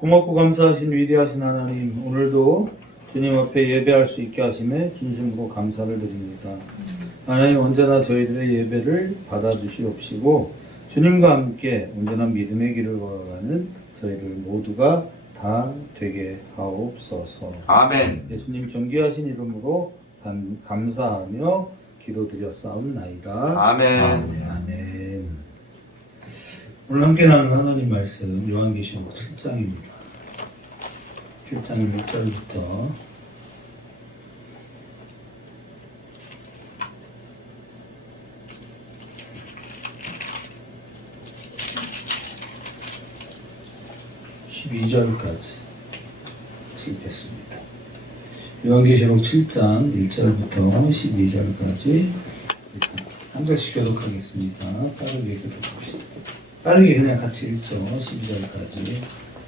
고맙고 감사하신 위대하신 하나님, 오늘도 주님 앞에 예배할 수 있게 하심에 진심으로 감사를 드립니다. 하나님, 언제나 저희들의 예배를 받아주시옵시고 주님과 함께 언제나 믿음의 길을 걸어가는 저희들 모두가 다 되게 하옵소서. 아멘. 예수님 존귀하신 이름으로 감사하며 기도드렸사옵나이다. 아멘. 아멘. 오늘 함께 나눈 하나님 말씀 요한계시록 7장입니다. 7장 1절부터 12절까지 읽겠습니다. 요한계시록 7장 1절부터 12절까지 한 절씩 교독하겠습니다. 빠르게 교독합시다. 빠르게 그냥 같이 읽죠. 12절까지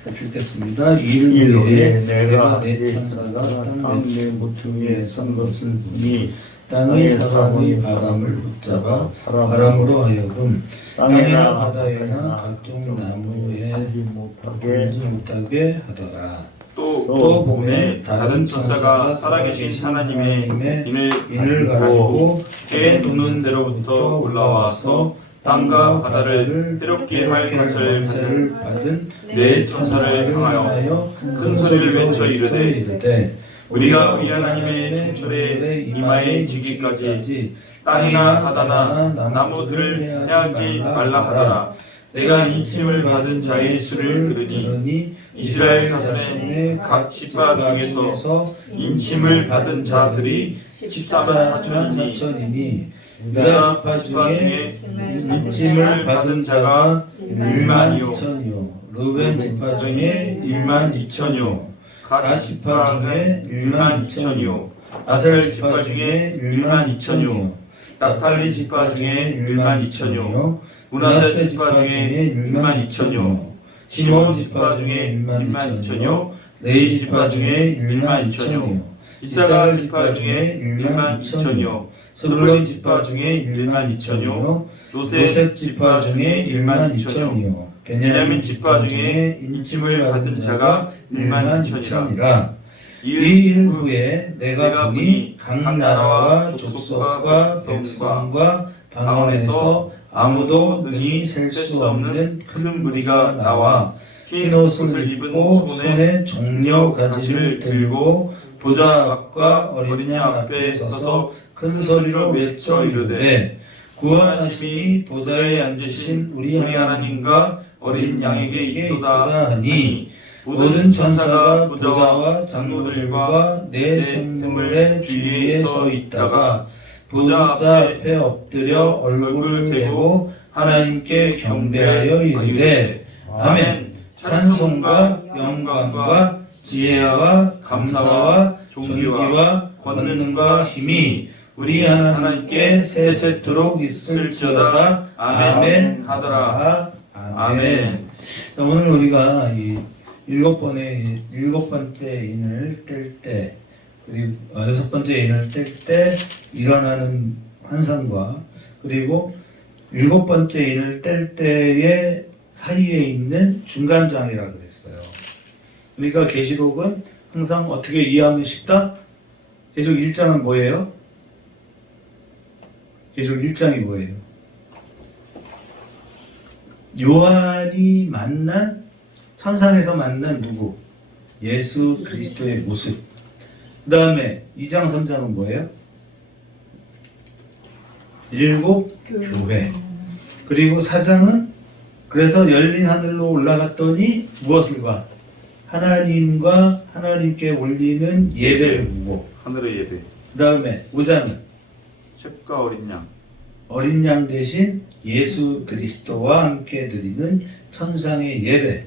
같이 읽겠습니다. 이일 후에 내가 내 천사가 땅내 모퉁이에 선 것을 보니 땅의 사방의 바람을 붙잡아 바람으로 하여금 땅이나 바다에나 각종 나무에 울지 못하게 하더라. 또 봄에 다른 천사가 살아계신 하나님의 인을 가지고 해 돋는 데로부터 올라와서 땅과 바다를 해롭게 할 권세를 받은 네 천사를 향하여 큰 소리를 외쳐 이르되 우리가 우리 하나님의 종들의 이마에 지기까지 땅이나 바다나 나무들을 해하지 말라 하더라. 내가 인침을 받은 자의 수를 들으니 이스라엘 자손의 각 지파 중에서 인침을 받은 자들이 14만 4천이니 유다 지파 중에 인침을 받은 자가 1만 2천이요 르벤 지파 중에 1만 2천이요 갓 지파 중에 1만 2천이요 아셀 지파 중에 1만 2천이요 나탈리 지파 중에 1만 2천이요 문하세 지파 중에 1만 2천이요 시몬 지파 중에 1만 2천이요 레위 지파 중에 1만 2천이요 이사갈 지파 중에 1만 2천이요 스불론 지파 중에 1만 2천이요 요셉 지파 중에 1만 2천이요 베냐민 지파 중에 인침을 받은 자가 1만 2천이라. 이 일 후에 내가 보니 각 나라와 족속과 백성과 방언에서 아무도 능히 셀 수 없는 큰 무리가 나와 흰 옷을 입고 손에 종려 가지를 들고 보좌 앞과 어린 양 앞에 서서 큰 소리로 외쳐 이르되 구원하심이 보좌에 앉으신 우리 하나님과 어린 양에게 있도다 하니 모든 천사가 보좌와 장로들과 내 생물의 주위에 서 있다가 보좌 앞에 엎드려 얼굴을 대고 하나님께 경배하여 이르되 아멘. 찬송과 영광과 지혜와 감사와 존귀와 권능과 힘이 우리 하나님께 세세토록 있을지어다. 아멘 하더라. 아멘. 자, 오늘 우리가 이 일곱 번째 인을 뗄 때, 그리고 여섯 번째 인을 뗄 때 일어나는 환상과 그리고 일곱 번째 인을 뗄 때의 사이에 있는 중간장이라고 그랬어요. 그러니까 계시록은 항상 어떻게 이해하면 쉽다? 계시록 1장은 뭐예요? 계시록 1장이 뭐예요? 요한이 만난 천상에서 만난 누구? 예수 그리스도의 모습. 그 다음에 2장 3장은 뭐예요? 일곱 교회. 그리고 4장은 그래서 열린 하늘로 올라갔더니 무엇을 봐? 하나님과 하나님께 올리는 예배를 보고 하늘의 예배. 그 다음에 5장은 셉과 어린 양. 어린 양 대신 예수 그리스도와 함께 드리는 천상의 예배.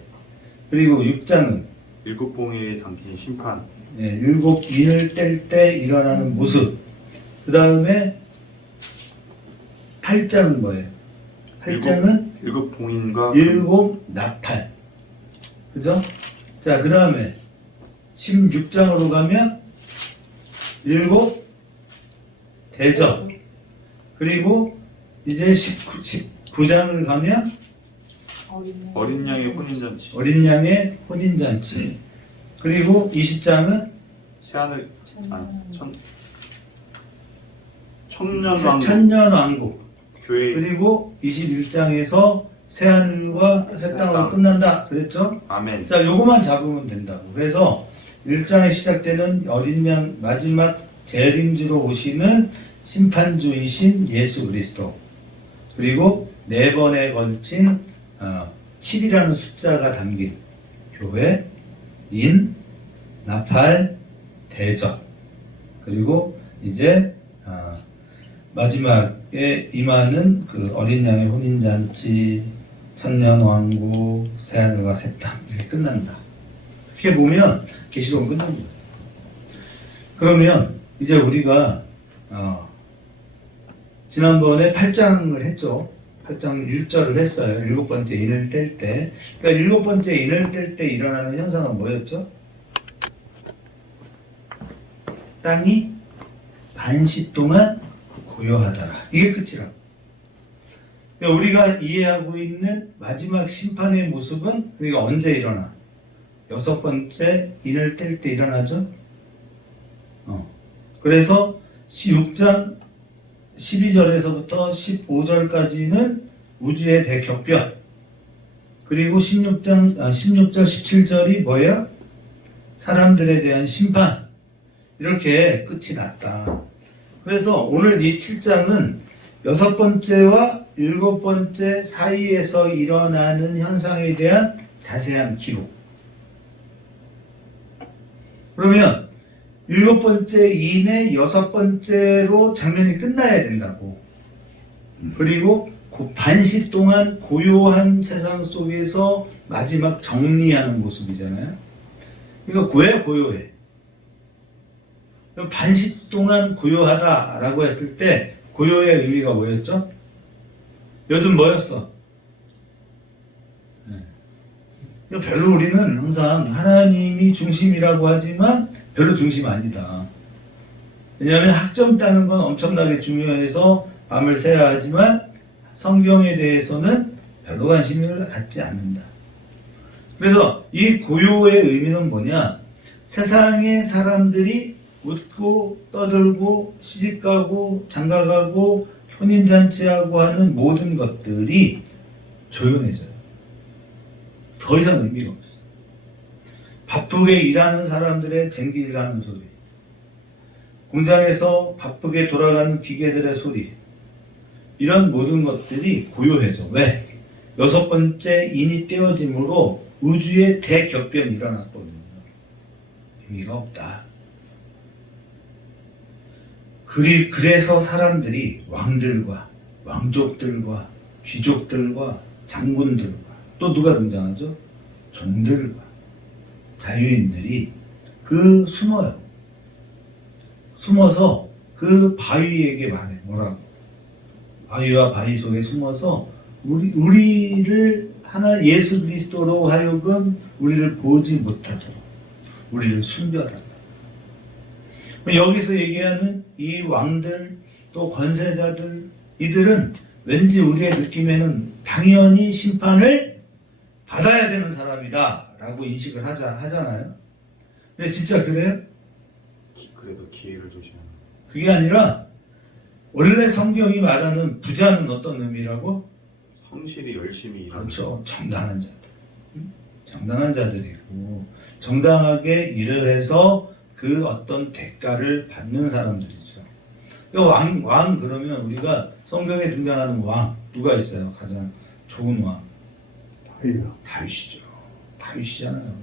그리고 6장은 일곱 봉에 담긴 심판. 일곱 인을 뗄 때 일어나는 모습. 그 다음에 8장은 뭐예요? 8장은 일곱 봉인과 일곱 나팔. 그죠? 자, 그 다음에 16장으로 가면 일곱 대접. 그리고 이제 19장을 가면 어린 양의 혼인잔치. 어린 양의 혼인잔치. 그리고 20장은 새하늘 청년왕국 천년왕국. 교회. 그리고 21장에서 새하늘과 새 땅으로 끝난다 그랬죠? 아멘. 자, 요거만 잡으면 된다고. 그래서 1장에 시작되는 어린 양 마지막 재림주로 오시는 심판주이신 예수 그리스도. 그리고 4번에 걸친 7이라는 숫자가 담긴 교회, 인, 나팔, 대접. 그리고 이제 마지막에 임하는 그 어린 양의 혼인잔치, 천년왕국, 새하늘과 새 땅. 이렇게 끝난다. 이렇게 보면 계시록은 끝난 거예요. 그러면 이제 우리가 지난번에 8장을 했죠. 8장 1절을 했어요. 7번째 인을 뗄 때. 그러니까 7번째 인을 뗄 때 일어나는 현상은 뭐였죠? 땅이 반시 동안 고요하더라. 이게 끝이라고. 그러니까 우리가 이해하고 있는 마지막 심판의 모습은 우리가 언제 일어나? 6번째 인을 뗄 때 일어나죠. 그래서 6장 12절에서부터 15절까지는 우주의 대격변. 그리고 16절 17절이 뭐예요? 사람들에 대한 심판. 이렇게 끝이 났다. 그래서 오늘 이 7장은 6번째와 7번째 사이에서 일어나는 현상에 대한 자세한 기록. 그러면 7번째 인의 6번째로 장면이 끝나야 된다고. 그리고 그 반시 동안 고요한 세상 속에서 마지막 정리하는 모습이잖아요. 이거 왜 고요해? 반시 동안 고요하다라고 했을 때 고요의 의미가 뭐였죠? 요즘 뭐였어? 별로 우리는 항상 하나님이 중심이라고 하지만 별로 중심 아니다. 왜냐하면 학점 따는 건 엄청나게 중요해서 밤을 새야 하지만 성경에 대해서는 별로 관심을 갖지 않는다. 그래서 이 고요의 의미는 뭐냐? 세상의 사람들이 웃고 떠들고 시집가고 장가가고 혼인잔치하고 하는 모든 것들이 조용해져요. 더 이상 의미가 없어요. 바쁘게 일하는 사람들의 쟁기질하는 소리, 공장에서 바쁘게 돌아가는 기계들의 소리, 이런 모든 것들이 고요해져. 왜? 6번째 인이 떼어짐으로 우주의 대격변이 일어났거든요. 의미가 없다. 그래서 사람들이 왕들과 왕족들과 귀족들과 장군들과 또 누가 등장하죠? 종들과 자유인들이 숨어서 그 바위에게 말해. 뭐라고? 바위와 바위 속에 숨어서 우리를 예수 그리스도로 하여금 우리를 보지 못하도록 우리를 숨겨달라. 여기서 얘기하는 이 왕들 또 권세자들, 이들은 왠지 우리의 느낌에는 당연히 심판을 받아야 되는 사람이다 라고 인식을 하잖아요. 근데 진짜 그래요? 그래도 기회를 조심하는. 그게 아니라 원래 성경이 말하는 부자는 어떤 의미라고? 성실히 열심히 일하는. 그렇죠. 정당한 자들. 정당한 자들이고 정당하게 일을 해서 그 어떤 대가를 받는 사람들이죠. 왕 그러면 우리가 성경에 등장하는 왕 누가 있어요? 가장 좋은 왕. 다윗이죠. 다윗이잖아요.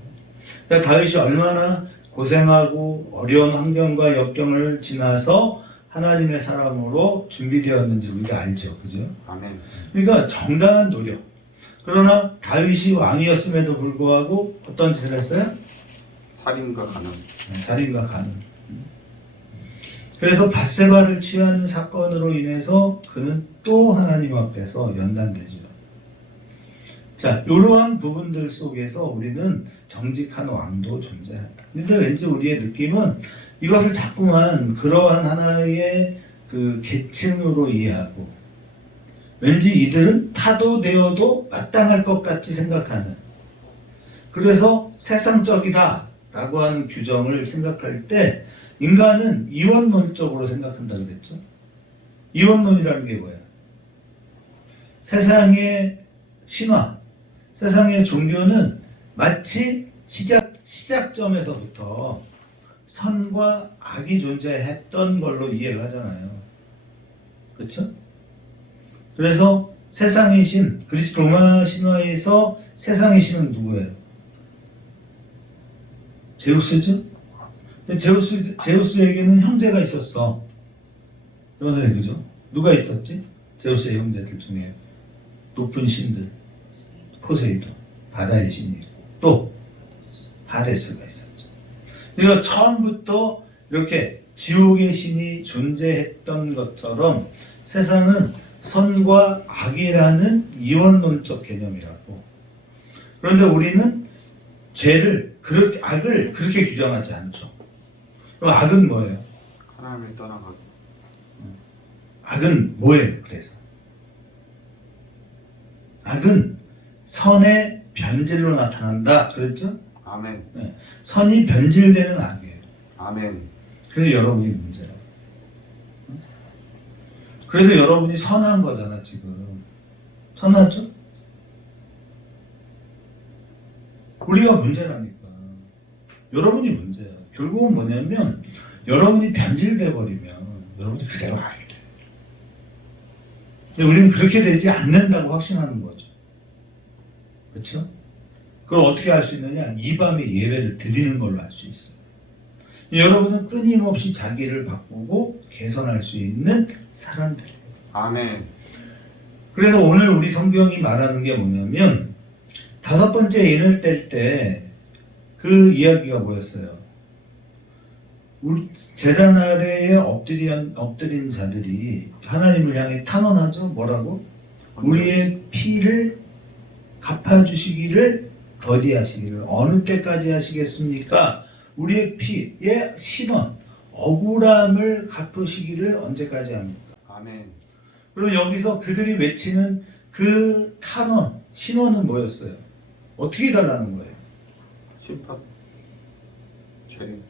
그러니까 다윗이 얼마나 고생하고 어려운 환경과 역경을 지나서 하나님의 사람으로 준비되었는지 우리가 알죠. 그죠? 아멘. 그러니까 정당한 노력. 그러나 다윗이 왕이었음에도 불구하고 어떤 짓을 했어요? 살인과 간음. 살인과 간음. 그래서 밧세바를 취하는 사건으로 인해서 그는 또 하나님 앞에서 연단되죠. 자, 이러한 부분들 속에서 우리는 정직한 왕도 존재한다. 근데 왠지 우리의 느낌은 이것을 자꾸만 그러한 하나의 그 계층으로 이해하고 왠지 이들은 타도되어도 마땅할 것 같이 생각하는, 그래서 세상적이다 라고 하는 규정을 생각할 때 인간은 이원론적으로 생각한다 그랬죠. 이원론이라는 게 뭐야? 세상의 신화, 세상의 종교는 마치 시작점에서부터 선과 악이 존재했던 걸로 이해를 하잖아요. 그렇죠? 그래서 세상의 신, 그리스 로마 신화에서 세상의 신은 누구예요? 제우스죠? 근데 제우스에게는 형제가 있었어. 여러분, 그죠? 누가 있었지? 제우스의 형제들 중에 높은 신들, 포세이돈, 바다의 신이 있고, 또 하데스가 있었죠. 그러니까 처음부터 이렇게 지옥의 신이 존재했던 것처럼 세상은 선과 악이라는 이원론적 개념이라고. 그런데 우리는 악을 그렇게 규정하지 않죠. 그럼 악은 뭐예요? 하나님을 떠나가고. 악은 뭐예요? 그래서 악은 선의 변질로 나타난다. 그랬죠? 아멘. 네. 선이 변질되는 악이에요. 아멘. 그래서 여러분이 문제예요. 그래서 여러분이 선한 거잖아, 지금. 선하죠? 우리가 문제라니까. 여러분이 문제야. 결국은 뭐냐면 여러분이 변질돼 버리면 여러분이 그대로 하게 돼. 근데 우리는 그렇게 되지 않는다고 확신하는 거죠. 그렇죠? 그걸 어떻게 할 수 있느냐? 이 밤에 예배를 드리는 걸로 할 수 있어요. 여러분은 끊임없이 자기를 바꾸고 개선할 수 있는 사람들이에요. 아멘. 그래서 오늘 우리 성경이 말하는 게 뭐냐면 5번째 인을 뗄 때 그 이야기가 뭐였어요? 우리 제단 아래에 엎드린 자들이 하나님을 향해 탄원하죠. 뭐라고? 우리의 피를 갚아주시기를 더디하시기를 어느 때까지 하시겠습니까? 우리의 피의 신원, 억울함을 갚으시기를 언제까지 합니까? 아멘. 그럼 여기서 그들이 외치는 그 탄원, 신원은 뭐였어요? 어떻게 달라는 거예요? 심판. 죄는.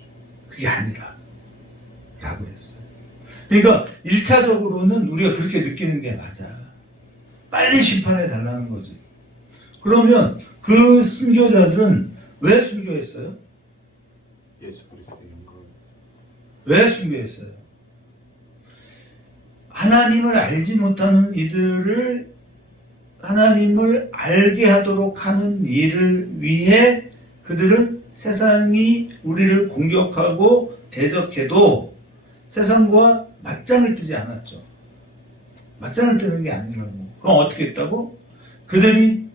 그게 아니다 라고 했어요. 그러니까 1차적으로는 우리가 그렇게 느끼는 게 맞아. 빨리 심판해 달라는 거지. 그러면 그 순교자들은 왜 순교했어요? 예수 그리스도의 영광. 왜 순교했어요? 하나님을 알지 못하는 이들을 하나님을 알게 하도록 하는 일을 위해 그들은 세상이 우리를 공격하고 대적해도 세상과 맞짱을 뜨지 않았죠. 맞짱을 뜨는 게 아니라고. 그럼 어떻게 했다고? 그들이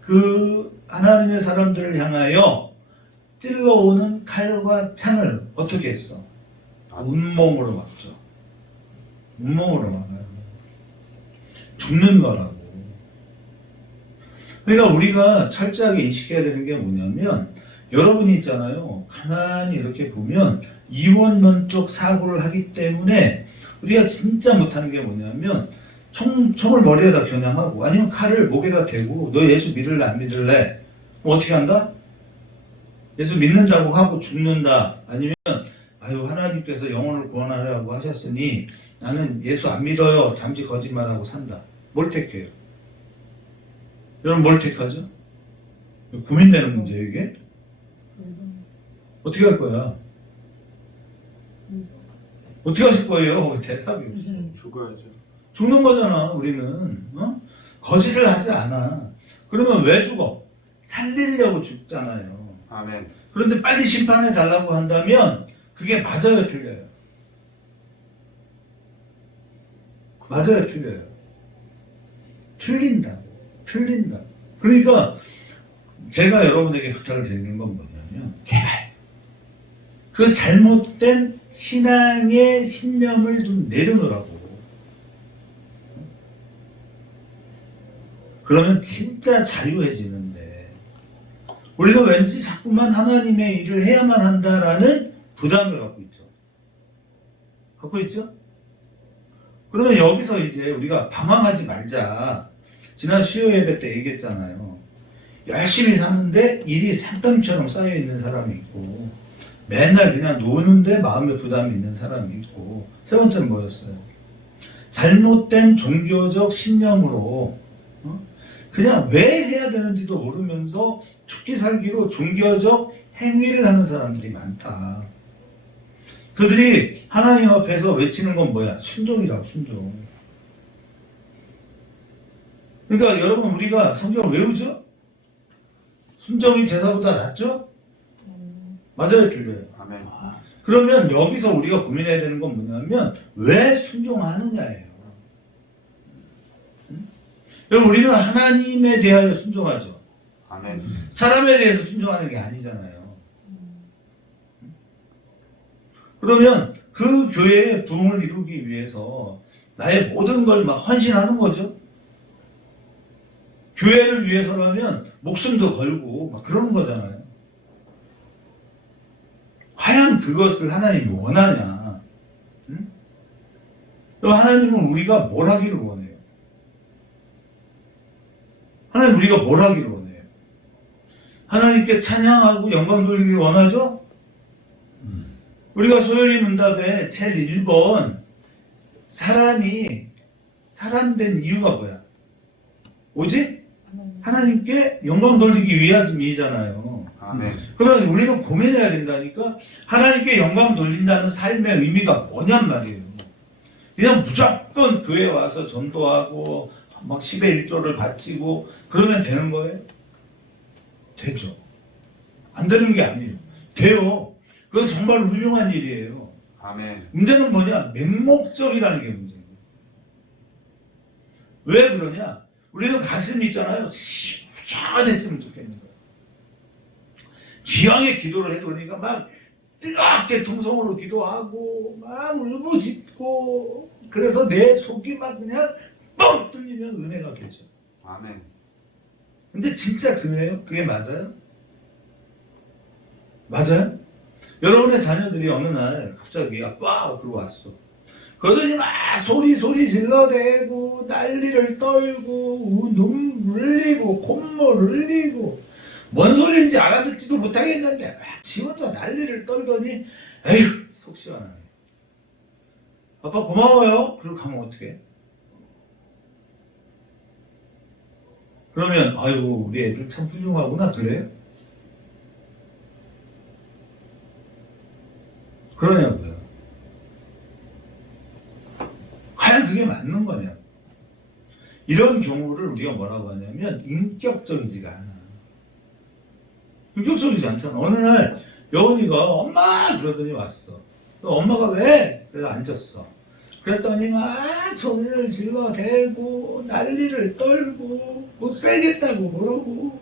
그 하나님의 사람들을 향하여 찔러오는 칼과 창을 어떻게 했어? 온몸으로 막죠. 온몸으로 막아요. 죽는 거라고. 그러니까 우리가 철저하게 인식해야 되는 게 뭐냐면 여러분이 있잖아요. 가만히 이렇게 보면 이원론적 사고를 하기 때문에 우리가 진짜 못하는 게 뭐냐면 총을 머리에다 겨냥하고 아니면 칼을 목에다 대고 너 예수 믿을래 안 믿을래? 그럼 어떻게 한다? 예수 믿는다고 하고 죽는다. 아니면 아유 하나님께서 영혼을 구원하려고 하셨으니 나는 예수 안 믿어요. 잠시 거짓말하고 산다. 뭘 택해요? 여러분 뭘 택하죠? 고민되는 문제예요 이게? 어떻게 할 거야? 어떻게 하실 거예요? 대답이 없어. 죽어야죠. 죽는 거잖아 우리는. 어? 거짓을 하지 않아. 그러면 왜 죽어? 살리려고 죽잖아요. 아멘. 그런데 빨리 심판해 달라고 한다면 그게 맞아요 틀려요? 맞아요 틀려요? 틀린다. 그러니까 제가 여러분에게 부탁을 드리는 건 뭐냐면 제발 그 잘못된 신앙의 신념을 좀 내려놓으라고. 그러면 진짜 자유해지는데 우리가 왠지 자꾸만 하나님의 일을 해야만 한다라는 부담을 갖고 있죠. 그러면 여기서 이제 우리가 방황하지 말자. 지난 수요 예배 때 얘기했잖아요. 열심히 사는데 일이 산더미처럼 쌓여 있는 사람이 있고, 맨날 그냥 노는데 마음에 부담이 있는 사람이 있고, 세 번째는 뭐였어요? 잘못된 종교적 신념으로 그냥 왜 해야 되는지도 모르면서 죽기 살기로 종교적 행위를 하는 사람들이 많다. 그들이 하나님 앞에서 외치는 건 뭐야? 순종이라고, 순종. 그러니까 여러분, 우리가 성경을 외우죠? 순종이 제사보다 낫죠? 맞아요, 틀려요? 아멘. 그러면 여기서 우리가 고민해야 되는 건 뭐냐면 왜 순종하느냐예요. 여러분, 우리는 하나님에 대하여 순종하죠. 아멘. 사람에 대해서 순종하는 게 아니잖아요. 그러면 그 교회의 부흥을 이루기 위해서 나의 모든 걸 막 헌신하는 거죠. 교회를 위해서라면 목숨도 걸고 막 그러는 거잖아요. 과연 그것을 하나님이 원하냐? 응? 그럼 하나님은 우리가 뭘 하기를 원해요? 하나님 우리가 뭘 하기를 원해요? 하나님께 찬양하고 영광 돌리기를 원하죠? 우리가 소요리 문답에 제일 1번 사람이 사람 된 이유가 뭐야? 오직 하나님께 영광 돌리기 위함이잖아요. 아멘. 그러면 우리는 고민해야 된다니까. 하나님께 영광 돌린다는 삶의 의미가 뭐냔 말이에요. 그냥 무조건 교회 와서 전도하고 막 10의 1조를 바치고 그러면 되는 거예요? 되죠. 안 되는 게 아니에요. 돼요. 그건 정말 훌륭한 일이에요. 아멘. 문제는 뭐냐? 맹목적이라는 게 문제예요. 왜 그러냐? 우리는 가슴이 있잖아요. 시원했으면 좋겠는 거예요. 기왕에 기도를 해도 그러니까 막 뜨겁게 통성으로 기도하고 막 울부짖고 그래서 내 속이 막 그냥 뻥 뚫리면 은혜가 되죠. 아멘. 근데 진짜 그래요? 그게 맞아요? 맞아요? 여러분의 자녀들이 어느 날 갑자기 아빠 들어왔어. 그러더니 막 소리 질러대고 난리를 떨고 눈물 흘리고 콧물 흘리고 뭔 소리인지 알아듣지도 못하겠는데 막 지 혼자 난리를 떨더니 에휴 속 시원하네. 아빠 고마워요. 그러고 가면 어떡해? 그러면 아이고 우리 애들 참 훌륭하구나 그래요? 그러냐고요. 과연 그게 맞는 거냐? 이런 경우를 우리가 뭐라고 하냐면 인격적이지가 않아. 인격적이지 않잖아. 어느 날 여원이가 엄마 그러더니 왔어. 엄마가 왜? 그래서 앉았어. 그랬더니 막 소리를 질러대고 난리를 떨고 못 살겠다고 그러고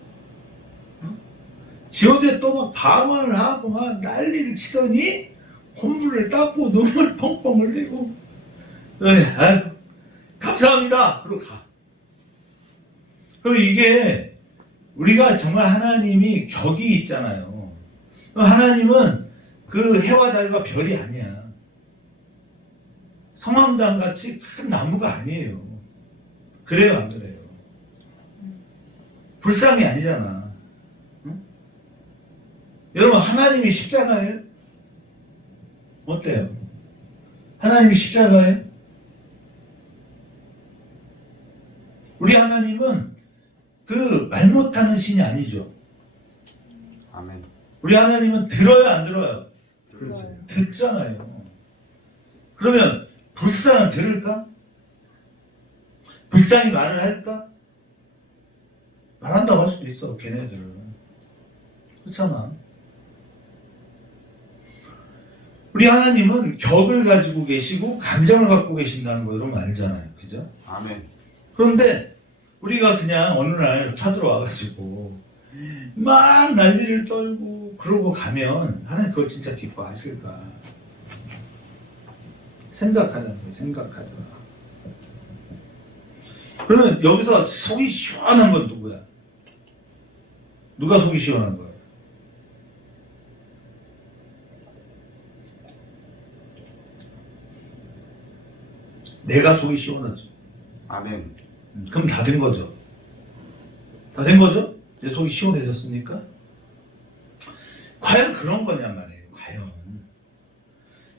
지 혼자 또 막 방언을 하고 막 난리를 치더니 콧물을 닦고 눈물 펑펑 흘리고 아유, 감사합니다. 그러고 가. 그럼 이게 우리가 정말 하나님이 격이 있잖아요. 하나님은 그 해와 달과 별이 아니야. 성황당 같이 큰 나무가 아니에요. 그래요, 안 그래요? 불상이 아니잖아. 응? 여러분, 하나님이 십자가예요? 어때요? 하나님이 십자가예요? 우리 하나님은 그 말 못하는 신이 아니죠. 아멘. 우리 하나님은 들어요, 안 들어요? 그렇죠. 듣잖아요. 그러면 불쌍은 들을까? 불쌍히 말을 할까? 말한다고 할 수도 있어, 걔네들은. 그렇잖아. 우리 하나님은 격을 가지고 계시고 감정을 갖고 계신다는 거 여러분 알잖아요. 그죠? 아멘. 그런데 우리가 그냥 어느 날 찾으러와가지고 막 난리를 떨고 그러고 가면 하나님 그걸 진짜 기뻐하실까? 생각하자는 거예요. 생각하자. 그러면 여기서 속이 시원한 건 누구야? 누가 속이 시원한 거예요? 내가 속이 시원하죠. 아멘. 그럼 다 된 거죠. 다 된 거죠? 이제 속이 시원해졌습니까? 과연 그런 거냐 말이에요. 과연.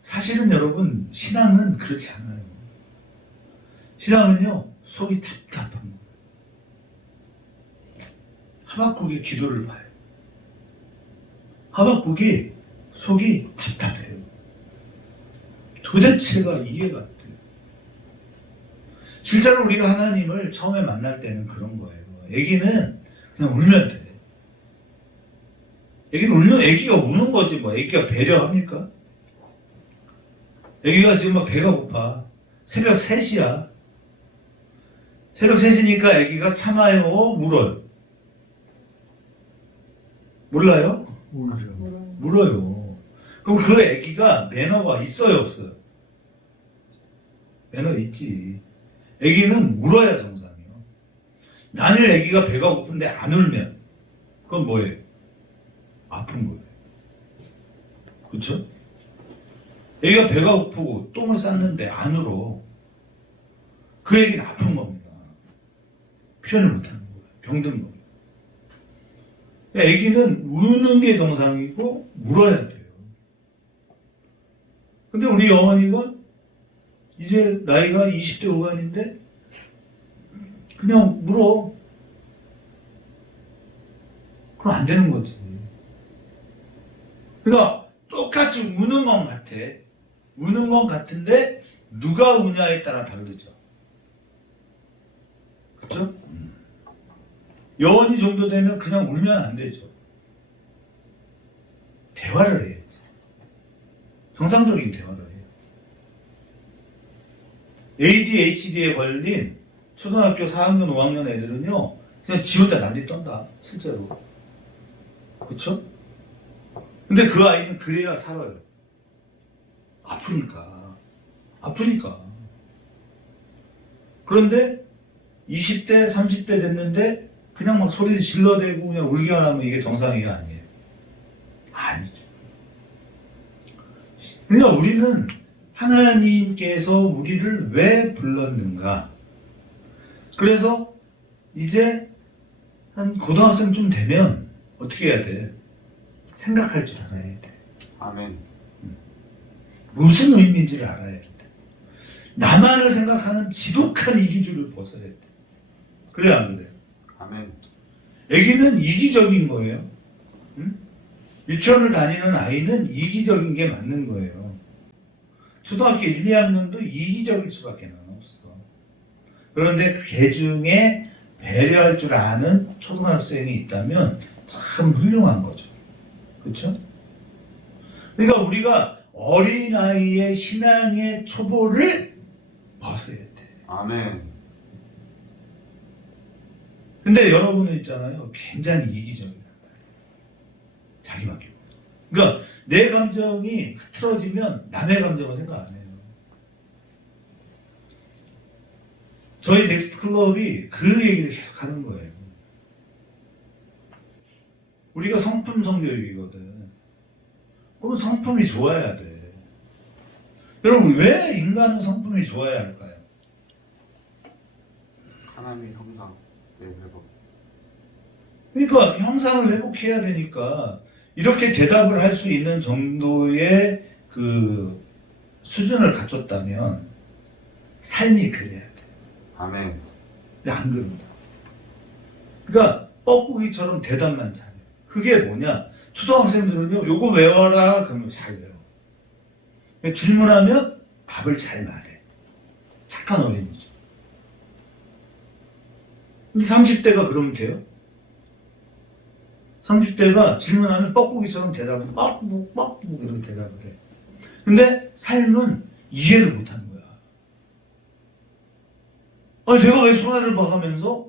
사실은 여러분 신앙은 그렇지 않아요. 신앙은요 속이 답답한 거예요. 하박국의 기도를 봐요. 하박국이 속이 답답해요. 도대체가 이해가 안 돼요. 실제로 우리가 하나님을 처음에 만날 때는 그런 거예요. 애기는 그냥 울면 돼. 애기가 우는 거지 뭐. 애기가 배려합니까? 애기가 지금 막 배가 고파. 새벽 3시야. 새벽 3시니까 애기가 참아요, 물어요? 몰라요? 물어요. 그럼 그 애기가 매너가 있어요, 없어요? 매너 있지. 애기는 울어야 정상이에요. 만일 애기가 배가 고픈데 안 울면 그건 뭐예요? 아픈 거예요. 그렇죠? 애기가 배가 고프고 똥을 쌌는데 안 울어. 그 애기는 아픈 겁니다. 표현을 못하는 거예요. 병든 거예요. 애기는 우는 게 정상이고 물어야 돼요. 근데 우리 어머니가 이제 나이가 20대 후반인데 그냥 물어. 그럼 안 되는 거지. 그러니까 똑같이 우는 건 같아. 우는 건 같은데 누가 우냐에 따라 다르죠. 그렇죠? 여원이 정도 되면 그냥 울면 안 되죠. 대화를 해야지. 정상적인 대화를 해요. ADHD에 걸린 초등학교 4학년, 5학년 애들은요, 그냥 지 혼자 난리 떤다. 실제로. 그쵸? 근데 그 아이는 그래야 살아요. 아프니까. 그런데 20대, 30대 됐는데 그냥 막 소리 질러대고 그냥 울기만 하면 이게 정상이가 아니에요. 아니죠. 그러니까 우리는 하나님께서 우리를 왜 불렀는가? 그래서 이제 한 고등학생쯤 되면 어떻게 해야 돼? 생각할 줄 알아야 돼. 아멘. 무슨 의미인지를 알아야 돼. 나만을 생각하는 지독한 이기주의를 벗어야 돼. 그래 안 그래요? 아멘. 애기는 이기적인 거예요. 응? 유치원을 다니는 아이는 이기적인 게 맞는 거예요. 초등학교 1, 2학년도 이기적일 수밖에 없어. 그런데 그 중에 배려할 줄 아는 초등학생이 있다면 참 훌륭한 거죠. 그렇죠? 그러니까 우리가 어린아이의 신앙의 초보를 벗어야 돼. 아멘. 근데 여러분은 있잖아요. 굉장히 이기적이란 말이에요. 자기밖에 없어. 그러니까 내 감정이 흐트러지면 남의 감정을 생각 안 해요. 저희 넥스트 클럽이 그 얘기를 계속 하는 거예요. 우리가 성품 성교육이거든. 그러면 성품이 좋아야 돼. 여러분 왜 인간은 성품이 좋아야 할까요? 하나님의 형상 회복. 그러니까 형상을 회복해야 되니까 이렇게 대답을 할 수 있는 정도의 그 수준을 갖췄다면 삶이 그래야 돼. 아멘. 근데 안 그런다. 그러니까 뻐꾸기처럼 대답만 잘해. 그게 뭐냐? 초등학생들은요, 요거 외워라 그러면 잘 외워. 질문하면 답을 잘 말해. 착한 어린이죠. 근데 30대가 그러면 돼요? 30대가 질문하면 뻐꾸기처럼 대답을 뻐꾸기 이렇게 대답을 해. 근데 삶은 이해를 못하는 거야. 아니 내가 왜 손해를 봐가면서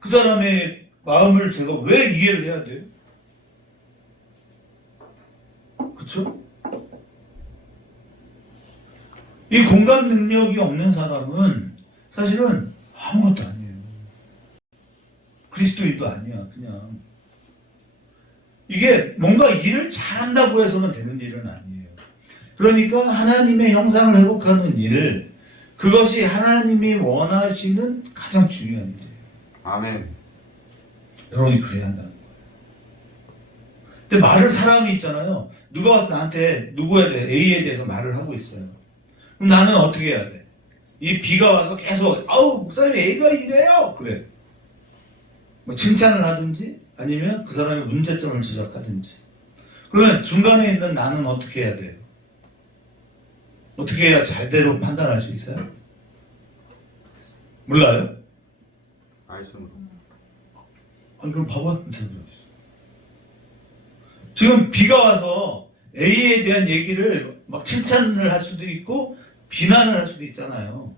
그 사람의 마음을 제가 왜 이해를 해야 돼요? 그쵸? 이 공감 능력이 없는 사람은 사실은 아무것도 아니에요. 그리스도인도 아니야. 그냥 이게 뭔가 일을 잘한다고 해서는 되는 일은 아니에요. 그러니까 하나님의 형상을 회복하는 일을 그것이 하나님이 원하시는 가장 중요한 일이에요. 아멘. 여러분이 그래야 한다는 거예요. 근데 말을 사람이 있잖아요. 누가 나한테 누구에 대해 A에 대해서 말을 하고 있어요. 그럼 나는 어떻게 해야 돼? 이 B가 와서 계속 아우 목사님 A가 이래요. 그래. 뭐 칭찬을 하든지 아니면 그 사람의 문제점을 지적하든지. 그러면 중간에 있는 나는 어떻게 해야 돼요? 어떻게 해야 잘대로 판단할 수 있어요? 몰라요? 말씀으로. 아니 그럼 바보 같은 소리 어딨어? 지금 B가 와서 A에 대한 얘기를 막 칭찬을 할 수도 있고 비난을 할 수도 있잖아요.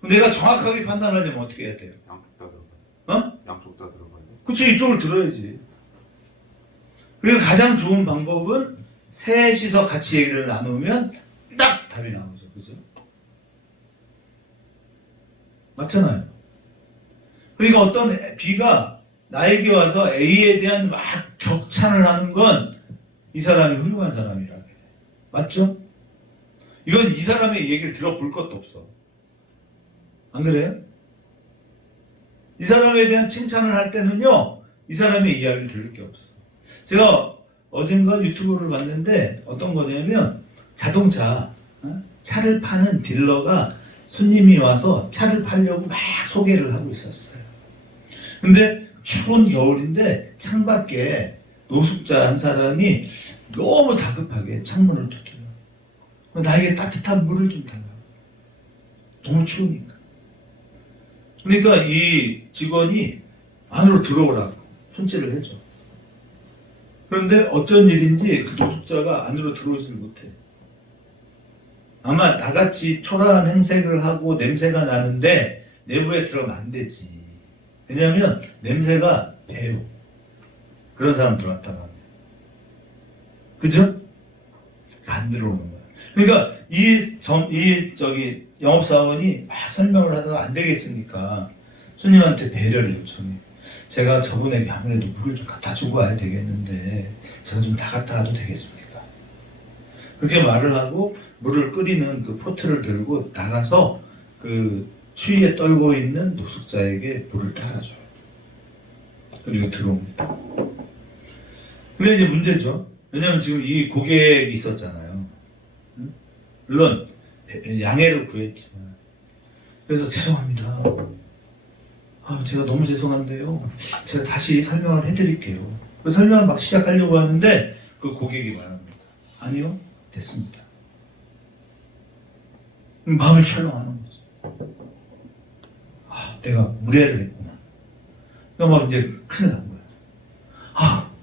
그럼 내가 정확하게 판단하려면 어떻게 해야 돼요? 양쪽 다 들어가야 돼. 어? 양쪽 다 들어가야 돼. 그치, 이쪽을 들어야지. 그리고 가장 좋은 방법은 셋이서 같이 얘기를 나누면 딱 답이 나오죠. 그죠? 맞잖아요. 그러니까 어떤 B가 나에게 와서 A에 대한 막 격찬을 하는 건 이 사람이 훌륭한 사람이라. 맞죠? 이건 이 사람의 얘기를 들어볼 것도 없어. 안 그래요? 이 사람에 대한 칭찬을 할 때는요, 이 사람의 이야기를 들을 게 없어. 제가 어젠가 유튜브를 봤는데 어떤 거냐면 자동차, 차를 파는 딜러가 손님이 와서 차를 팔려고 막 소개를 하고 있었어요. 근데 추운 겨울인데 창밖에 노숙자 한 사람이 너무 다급하게 창문을 두드려요. 나에게 따뜻한 물을 좀 달라고. 너무 추우니까. 그러니까 이 직원이 안으로 들어오라고 손질을 해줘. 그런데 어쩐 일인지 그 노숙자가 안으로 들어오지를 못해. 아마 나같이 초라한 행색을 하고 냄새가 나는데 내부에 들어가면 안 되지. 왜냐하면 냄새가 배요. 그런 사람 들어왔다가 하면. 그죠? 안 들어오는 거야. 그러니까 이 영업사원이 막 설명을 하다가 안 되겠으니까 손님한테 배려를 요청해. 제가 저분에게 아무래도 물을 좀 갖다 주고 와야 되겠는데 제가 좀 나갔다 와도 되겠습니까? 그렇게 말을 하고 물을 끓이는 그 포트를 들고 나가서 그 추위에 떨고 있는 노숙자에게 물을 따라줘요. 그리고 들어옵니다. 근데 이제 문제죠. 왜냐면 지금 이 고객이 있었잖아요. 물론 양해를 구했지만 그래서 죄송합니다. 제가 너무 죄송한데요. 제가 다시 설명을 해드릴게요. 그 설명을 막 시작하려고 하는데 그 고객이 말합니다. 아니요, 됐습니다. 마음이 철렁하는 거죠. 내가 무례를 했구나. 그러니까 막 이제 큰일 난 거야.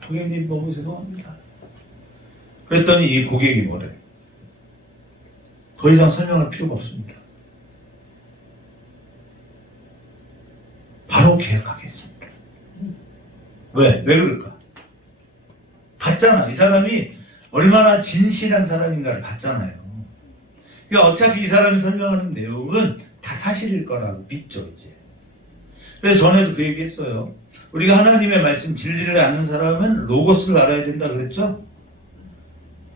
고객님 너무 죄송합니다. 그랬더니 이 고객이 뭐래? 더 이상 설명할 필요가 없습니다. 바로 계약하겠습니다. 왜? 왜 그럴까? 봤잖아. 이 사람이 얼마나 진실한 사람인가를 봤잖아요. 그러니까 어차피 이 사람이 설명하는 내용은 다 사실일 거라고 믿죠, 이제. 그래서 전에도 그 얘기 했어요. 우리가 하나님의 말씀 진리를 아는 사람은 로고스를 알아야 된다 그랬죠?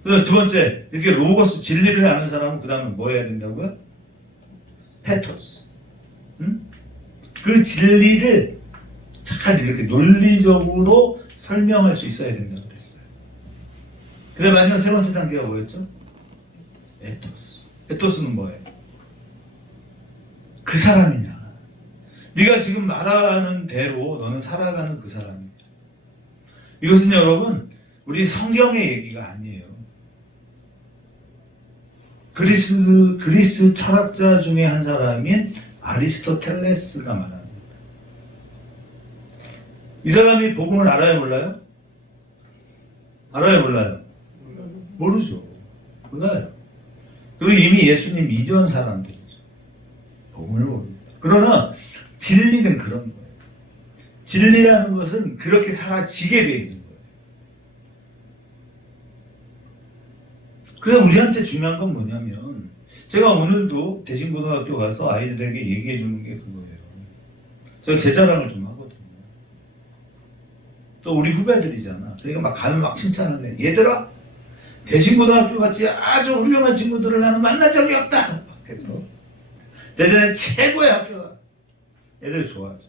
그래서 두 번째, 이렇게 로고스 진리를 아는 사람은 그 다음에 뭐 해야 된다고요? 페토스. 그 진리를 잘 이렇게 논리적으로 설명할 수 있어야 된다고 그랬어요. 그래 마지막 세 번째 단계가 뭐였죠? 에토스. 에토스는 뭐예요? 그 사람이냐. 네가 지금 말하는 대로 너는 살아가는 그 사람이냐. 이것은 여러분 우리 성경의 얘기가 아니에요. 그리스 철학자 중에 한 사람인 아리스토텔레스가 말합니다. 이 사람이 복음을 알아요, 몰라요? 알아요, 몰라요? 모르죠. 몰라요. 그리고 이미 예수님 이전 사람들이죠. 복음을 모릅니다. 그러나 진리는 그런 거예요. 진리라는 것은 그렇게 사라지게 되어 있는 거예요. 그래서 우리한테 중요한 건 뭐냐면 제가 오늘도 대신고등학교 가서 아이들에게 얘기해 주는 게 그거예요. 제가 제 자랑을 좀 하거든요. 또 우리 후배들이잖아. 그러니까 막 가면 막 칭찬을 해. 얘들아, 대신고등학교 같이 아주 훌륭한 친구들을 나는 만난 적이 없다. 그래서 대전에 최고의 학교다. 애들이 좋아하죠.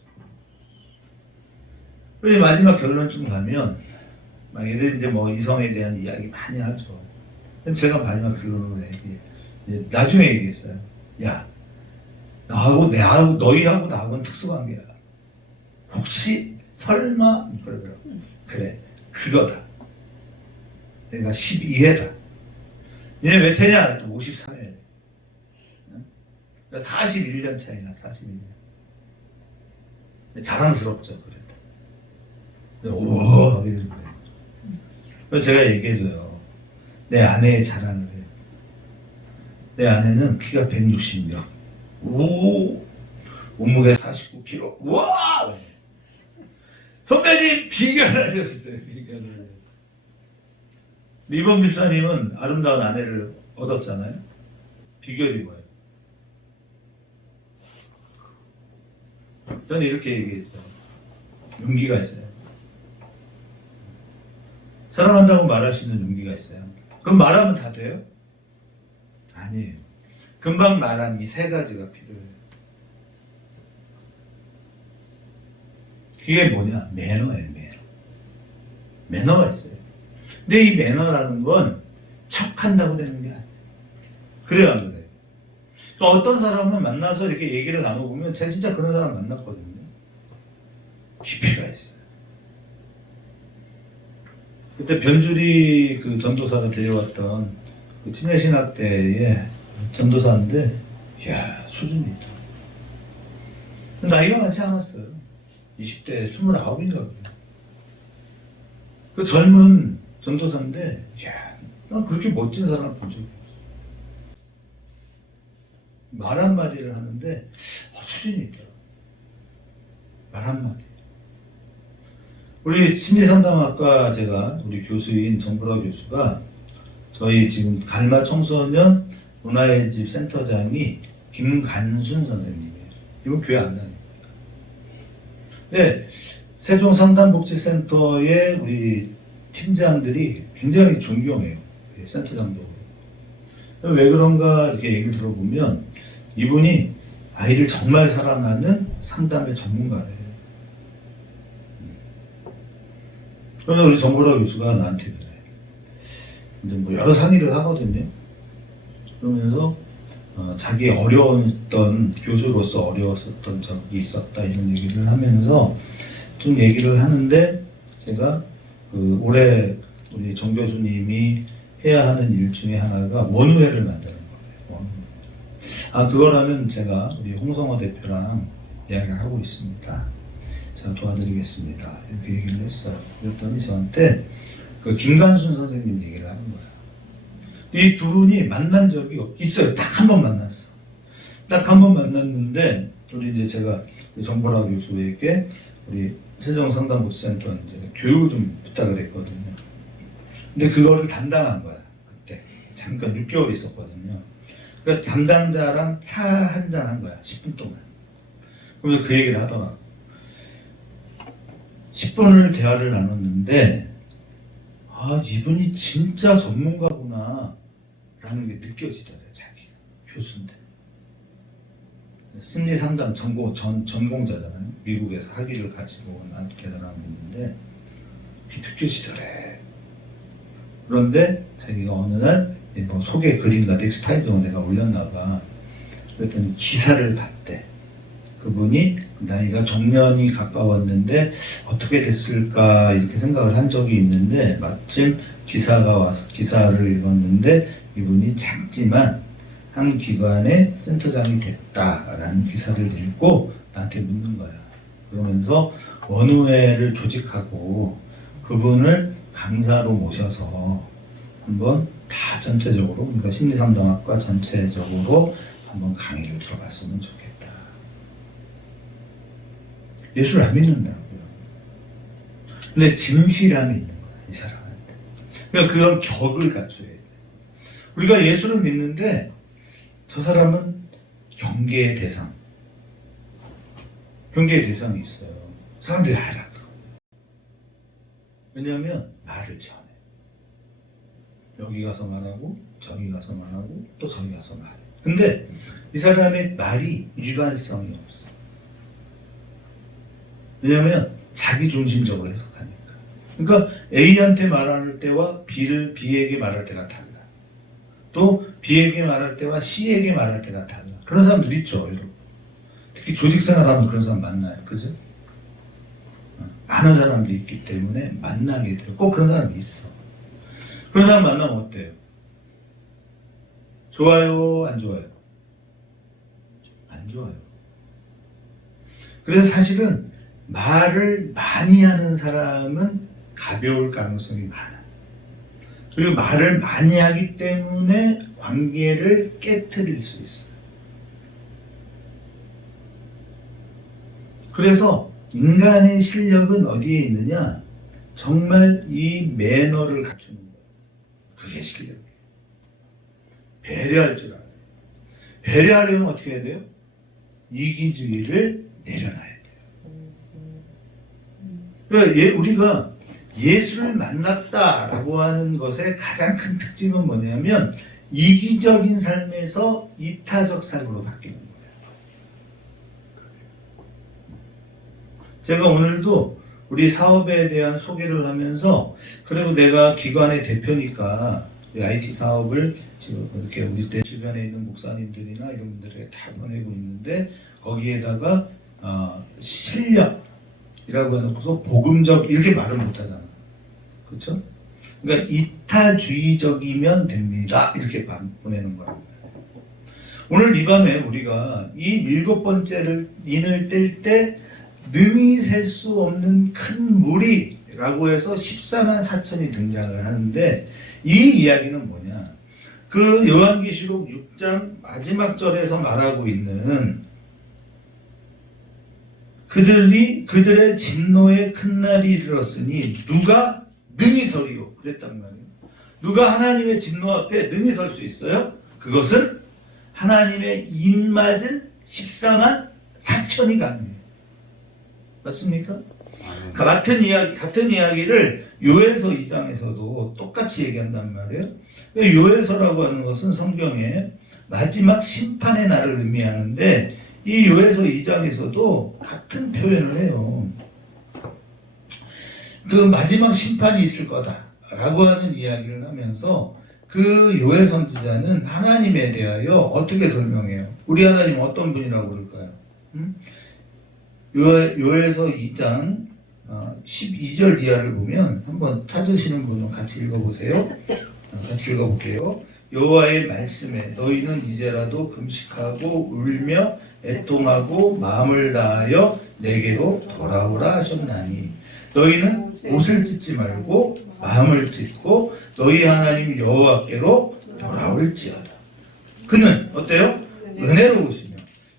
그리고 마지막 결론쯤 가면 막 애들이 이제 뭐 이성에 대한 이야기 많이 하죠. 근데 제가 마지막 결론으로 이제 나중에 얘기했어요. 야, 나하고 너희하고 나하고는 특수관계야. 혹시 설마 그러더라고. 그래, 그거다. 내가 12회다. 얘네 몇 회냐? 또 53회. 41년 차이나 41년. 자랑스럽죠, 그래도. 우와 하게 되는 거예요. 그래서 제가 얘기해줘요. 내 아내의 자랑을 해요. 내 아내는 키가 160몇. 오! 몸무게 49kg. 우와! 선배님 비결을 알려주세요. 비결을. 이번 집사님은 아름다운 아내를 얻었잖아요. 비결이 뭐예요? 저는 이렇게 얘기했죠. 용기가 있어요. 사랑한다고 말할 수 있는 용기가 있어요. 그럼 말하면 다 돼요? 아니에요. 금방 말한 이 세 가지가 필요해요. 그게 뭐냐? 매너예요, 매너. 매너가 있어요. 근데 이 매너라는 건 척한다고 되는 게 아니에요. 그래야 안 돼요. 어떤 사람은 만나서 이렇게 얘기를 나눠보면 제가 진짜 그런 사람 만났거든요. 깊이가 있어요. 그때 변주리 그 전도사가 데려왔던 그 침례신학 때의 전도사인데, 이야, 수준이 있다. 나이가 많지 않았어요. 20대 29인가 그래요. 그 젊은 전도사인데, 이야, 난 그렇게 멋진 사람을 본 적이 없어. 말 한마디를 하는데, 수준이 있더라고. 말 한마디. 우리 심리상담학과 제가 우리 교수인 정보라 교수가 저희 지금 갈마 청소년 문화의 집 센터장이 김간순 선생님이에요. 이분 교회 안 다닙니다. 근데 세종 상담복지센터의 우리 팀장들이 굉장히 존경해요. 센터장도. 왜 그런가 이렇게 얘기를 들어보면 이분이 아이를 정말 사랑하는 상담의 전문가예요. 그래서 우리 정보라 교수가 나한테 그래. 이제 뭐 여러 상의를 하거든요. 그러면서 자기 어려웠던 교수로서 어려웠었던 적이 있었다 이런 얘기를 하면서 좀 얘기를 하는데 제가 그 올해 우리 정 교수님이 해야 하는 일 중에 하나가 원우회를 만드는 거예요. 원우회. 그걸 하면 제가 우리 홍성호 대표랑 이야기를 하고 있습니다. 제가 도와드리겠습니다. 이렇게 얘기를 했어요. 그랬더니 저한테 그 김간순 선생님 얘기를 하는 거예요. 이 두 분이 만난 적이 있어요. 딱 한 번 만났어. 딱 한 번 만났는데 우리 이제 제가 정보라 교수에게 우리 세종상담복지센터 이제 교육을 좀 부탁을 했거든요. 근데 그거를 담당한 거야. 그때 잠깐 6개월 있었거든요. 그래서 담당자랑 차 한잔 한 거야. 10분 동안. 그러면서 그 얘기를 하더라고. 10분을 대화를 나눴는데 이분이 진짜 전문가구나 라는 게 느껴지더래요. 자기가 교수인데 심리상담 전공자잖아요. 미국에서 학위를 가지고 온 아주 대단한 분인데 그게 느껴지더래. 그런데 자기가 어느 날 뭐 소개 글인가 넥스타임즈로 내가 올렸나 봐. 그랬더니 기사를 봤대. 그분이 나이가 정년이 가까웠는데 어떻게 됐을까 이렇게 생각을 한 적이 있는데 마침 기사가 와서 기사를 읽었는데 이분이 작지만 한 기관의 센터장이 됐다라는 기사를 읽고 나한테 묻는 거야. 그러면서 원우회를 조직하고 그분을 강사로 모셔서 한번 다 전체적으로 그러니까 심리상담학과 전체적으로 한번 강의를 들어봤으면 좋겠다. 예수를 안 믿는다고요. 근데 진실함이 있는 거야, 이 사람한테. 그러니까 그런 격을 갖춰야 돼. 우리가 예수를 믿는데 저 사람은 경계의 대상. 경계의 대상이 있어요. 사람들이 알아. 왜냐하면 말을 전해. 여기 가서 말하고 저기 가서 말하고 또 저기 가서 말해. 근데 이 사람의 말이 일관성이 없어. 왜냐하면 자기 중심적으로 해석하니까. 그러니까 A한테 말할 때와 B에게 말할 때가 달라. 또 B에게 말할 때와 C에게 말할 때가 달라. 그런 사람들 있죠, 여러분. 특히 조직생활하면 그런 사람 만나요, 그죠? 아는 사람들이 있기 때문에 만나게 돼요. 꼭 그런 사람이 있어. 그런 사람 만나면 어때요? 좋아요, 안 좋아요? 안 좋아요. 그래서 사실은 말을 많이 하는 사람은 가벼울 가능성이 많아. 그리고 말을 많이 하기 때문에 관계를 깨트릴 수 있어요. 그래서 인간의 실력은 어디에 있느냐? 정말 이 매너를 갖추는 거예요. 그게 실력이에요. 배려할 줄 알아요. 배려하려면 어떻게 해야 돼요? 이기주의를 내려놔야 돼요. 그러니까 우리가 예수를 만났다라고 하는 것의 가장 큰 특징은 뭐냐면 이기적인 삶에서 이타적 삶으로 바뀌는 거예요. 제가 오늘도 우리 사업에 대한 소개를 하면서 그리고 내가 기관의 대표니까 IT 사업을 지금 이렇게 우리 때 주변에 있는 목사님들이나 이런 분들에게 다 보내고 있는데 거기에다가 실력이라고 해놓고서 복음적 이렇게 말을 못하잖아. 그렇죠? 그러니까 이타주의적이면 됩니다. 이렇게 보내는 거란 말이에요. 오늘 이 밤에 우리가 이 7번째를 인을 뗄 때 능히 셀 수 없는 큰 무리라고 해서 14만 4천이 등장을 하는데 이 이야기는 뭐냐? 그 요한계시록 6장 마지막 절에서 말하고 있는 그들의 진노의 큰 날이 이르렀으니 누가 능히 서리요? 그랬단 말이에요. 누가 하나님의 진노 앞에 능히 설 수 있어요? 그것은 하나님의 입맞은 14만 4천이 가능해요. 맞습니까? 같은 이야기를 요엘서 2장에서도 똑같이 얘기한단 말이에요. 요엘서라고 하는 것은 성경의 마지막 심판의 날을 의미하는데 이 요엘서 2장에서도 같은 표현을 해요. 그 마지막 심판이 있을 거다라고 하는 이야기를 하면서 그 요엘 선지자는 하나님에 대하여 어떻게 설명해요? 우리 하나님 어떤 분이라고 그럴까요? 요엘서 2장 12절 이하를 보면 한번 찾으시는 분은 같이 읽어보세요. 같이 읽어볼게요. 여호와의 말씀에 너희는 이제라도 금식하고 울며 애통하고 마음을 다하여 내게로 돌아오라 하셨나니 너희는 옷을 찢지 말고 마음을 찢고 너희 하나님 여호와께로 돌아올지어다. 그는 어때요? 은혜로우시며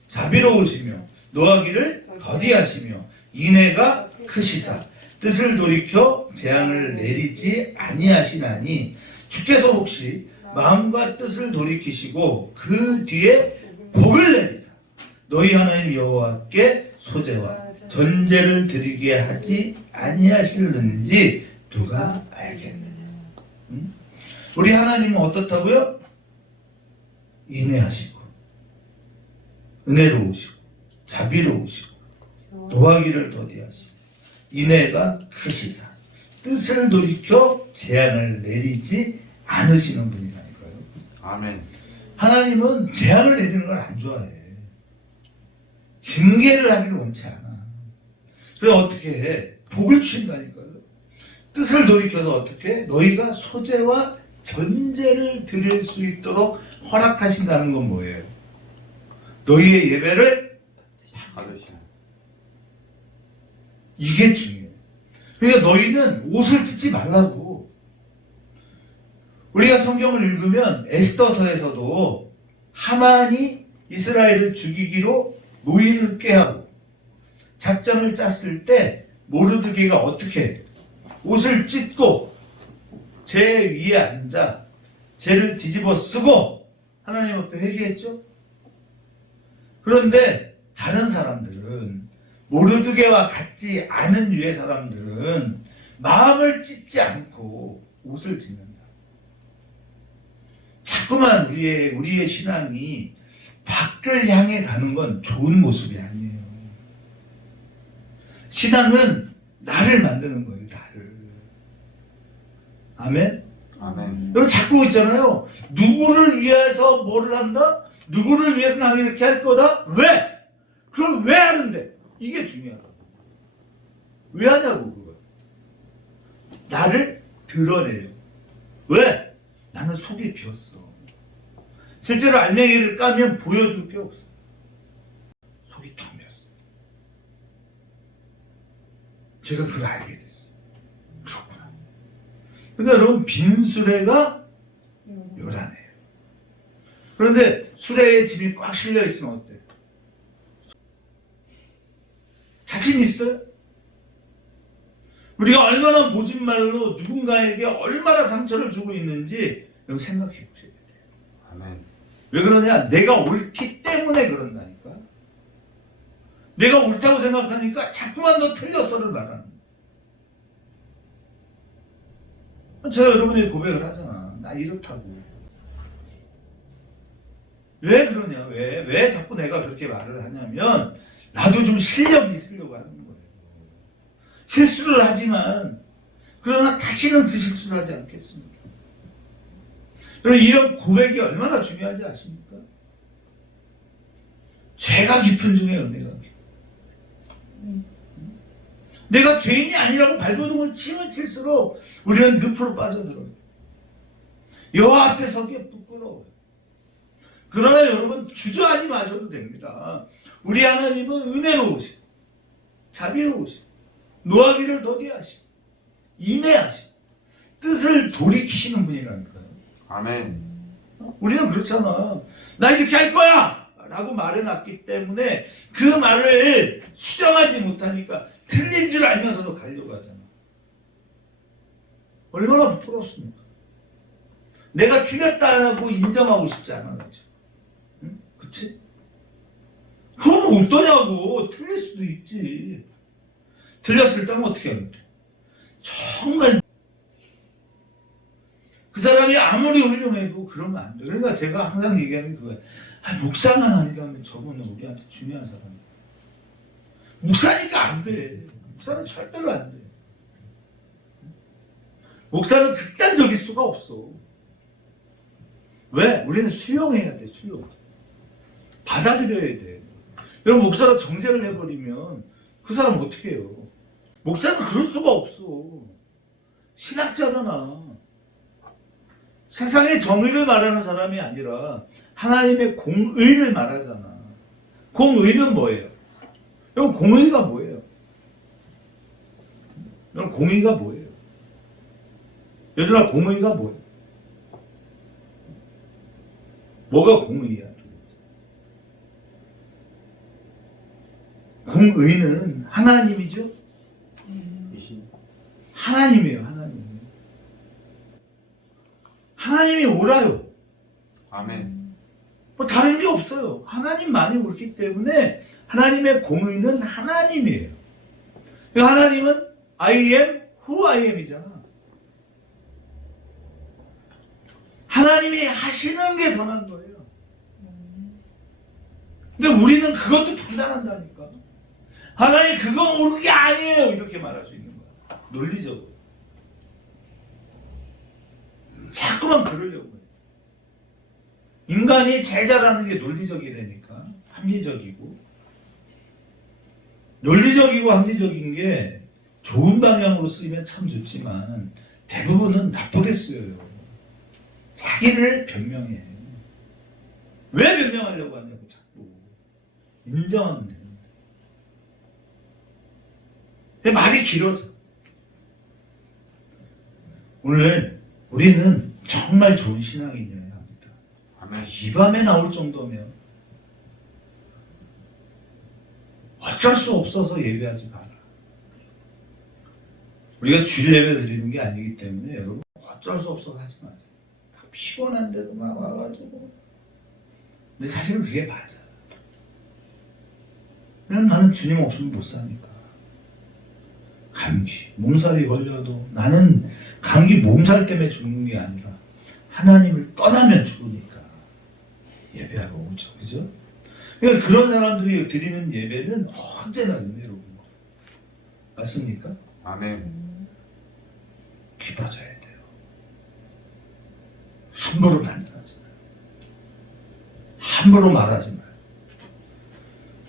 자비로우시며 노하기를 더디하시며 인애가 크시사 뜻을 돌이켜 재앙을 내리지 아니하시나니 주께서 혹시 마음과 뜻을 돌이키시고 그 뒤에 복을 내리사 너희 하나님 여호와께 소제와 전제를 드리게 하지 아니하실는지 누가 알겠느냐. 우리 하나님은 어떻다고요? 인애하시고 은혜로우시고 자비로우시고 노하기를 더디하시고 인애가 크시사 뜻을 돌이켜 재앙을 내리지 않으시는 분이라니까요. 아멘. 하나님은 재앙을 내리는 걸 안 좋아해. 징계를 하기를 원치 않아. 그래서 어떻게 해? 복을 주신다니까요. 뜻을 돌이켜서 어떻게 해? 너희가 소제와 전제를 드릴 수 있도록 허락하신다는 건 뭐예요? 너희의 예배를 받으시는. 이게 중요해요. 그러니까 너희는 옷을 찢지 말라고. 우리가 성경을 읽으면 에스더서에서도 하만이 이스라엘을 죽이기로 노인을 꾀하고 작전을 짰을 때 모르드게가 어떻게 옷을 찢고 제 위에 앉아 죄를 뒤집어 쓰고 하나님 앞에 회개했죠. 그런데 다른 사람들은 모르드게와 같지 않은 유의 사람들은 마음을 찢지 않고 옷을 찢는다. 자꾸만 우리의 신앙이 밖을 향해 가는 건 좋은 모습이 아니에요. 신앙은 나를 만드는 거예요. 나를. 아멘? 아멘. 여러분 자꾸 있잖아요. 누구를 위해서 뭐를 한다? 누구를 위해서 나는 이렇게 할 거다? 왜? 그럼 왜 하는데? 이게 중요하다. 왜 하냐고 그걸. 나를 드러내려. 왜? 나는 속이 비었어. 실제로 알맹이를 까면 보여줄 게 없어. 속이 텅 비었어. 제가 그걸 알게 됐어. 그렇구나. 그러니까 여러분 빈 수레가 요란해요. 그런데 수레에 짐이 꽉 실려 있으면 어때요? 자신 있어요? 우리가 얼마나 모진 말로 누군가에게 얼마나 상처를 주고 있는지 여러분 생각해 보셔야 돼요. 아멘. 왜 그러냐? 내가 옳기 때문에 그런다니까. 내가 옳다고 생각하니까 자꾸만 너 틀렸어를 말하는 거야. 제가 여러분에게 고백을 하잖아. 나 이렇다고. 왜 그러냐? 왜 자꾸 내가 그렇게 말을 하냐면 나도 좀 실력이 있으려고 하는 거예요. 실수를 하지만 그러나 다시는 그 실수를 하지 않겠습니다. 여러분 이런 고백이 얼마나 중요한지 아십니까? 죄가 깊은 중에 은혜가 깊은. 내가 죄인이 아니라고 발버둥을 치면 칠수록 우리는 늪으로 빠져들어요. 여호와 앞에 서기에 부끄러워요. 그러나 여러분 주저하지 마셔도 됩니다. 우리 하나님은 은혜로우시고 자비로우시고 노하기를 더디하시고 인내하시고 뜻을 돌이키시는 분이라니까요. 아멘. 우리는 그렇잖아. 나 이렇게 할 거야! 라고 말해놨기 때문에 그 말을 수정하지 못하니까 틀린 줄 알면서도 가려고 하잖아. 얼마나 부끄럽습니까? 내가 틀렸다고 인정하고 싶지 않아가지고. 응? 그치? 그럼 어떠냐고. 틀릴 수도 있지. 틀렸을 때는 어떻게 하면 돼? 정말 그 사람이 아무리 훌륭해도 그러면 안 돼. 그러니까 제가 항상 얘기하는 게 그거예요. 목사만 아니라면 저분은 우리한테 중요한 사람이야. 목사니까 안 돼. 목사는 절대로 안 돼. 목사는 극단적일 수가 없어. 왜? 우리는 수용해야 돼. 수용. 받아들여야 돼. 여러분 목사가 정죄를 해버리면 그 사람 어떻게 해요? 목사는 그럴 수가 없어. 신학자잖아. 세상의 정의를 말하는 사람이 아니라 하나님의 공의를 말하잖아. 공의는 뭐예요? 여러분 공의가 뭐예요? 여러분 공의가 뭐예요? 여전아 공의가 뭐예요? 뭐가 공의야 도대체? 공의는 하나님이죠? 하나님이에요. 하나님이 옳아요. 아멘. 뭐 다른 게 없어요. 하나님만이 옳기 때문에 하나님의 공의는 하나님이에요. 하나님은 I am who I am이잖아. 하나님이 하시는 게 선한 거예요. 근데 우리는 그것도 판단한다니까. 하나님 그건 옳은 게 아니에요. 이렇게 말할 수 있는 거야. 논리적으로. 자꾸만 그러려고 해요. 인간이 제일 잘하는 게 논리적이라니까. 합리적이고. 논리적이고 합리적인 게 좋은 방향으로 쓰이면 참 좋지만 대부분은 나쁘게 쓰여요. 자기를 변명해. 왜 변명하려고 하냐고 자꾸. 인정하면 되는데. 말이 길어져. 오늘 우리는 정말 좋은 신앙인이어야 합니다. 아멘. 이 밤에 나올 정도면 어쩔 수 없어서 예배하지 마라. 우리가 주일 예배 드리는 게 아니기 때문에 여러분 어쩔 수 없어서 하지 마세요. 피곤한데도 막 와가지고. 근데 사실은 그게 맞아. 왜냐면 나는 주님 없으면 못 사니까. 감기, 몸살이 걸려도 나는 감기 몸살 때문에 죽는 게 아니라 하나님을 떠나면 죽으니까. 예배하러 오죠. 그죠? 그러니까 그런 사람들이 드리는 예배는 언제나 은혜로운 거. 맞습니까? 아멘. 기뻐져야 돼요. 함부로 판단하지 마요. 함부로 말하지 마요.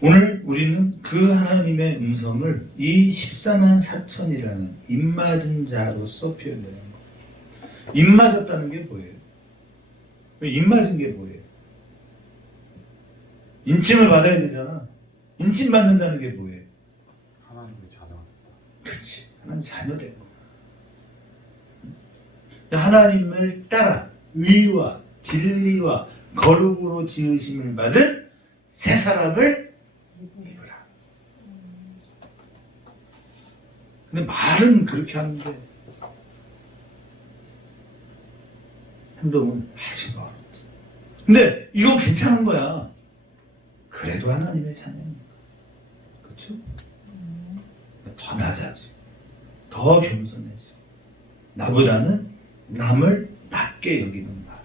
오늘 우리는 그 하나님의 음성을 이 14만 4천이라는 입맞은 자로서 표현되는 거예요. 입맞았다는 게 뭐예요? 입맞은 게 뭐예요? 인침을 받아야 되잖아. 인침 받는다는 게 뭐예요? 하나님의 자녀가 됐다. 그렇지. 하나님 자녀 된 거. 하나님을 따라 의와 진리와 거룩으로 지으심을 받은 새 사람을 입으라. 근데 말은 그렇게 하는데 행동은 아직 멀었지. 근데 이건 괜찮은 거야. 그래도 하나님의 자녀니까. 그렇죠? 더 낮아지. 더 겸손해지. 나보다는 남을 낮게 여기는 말.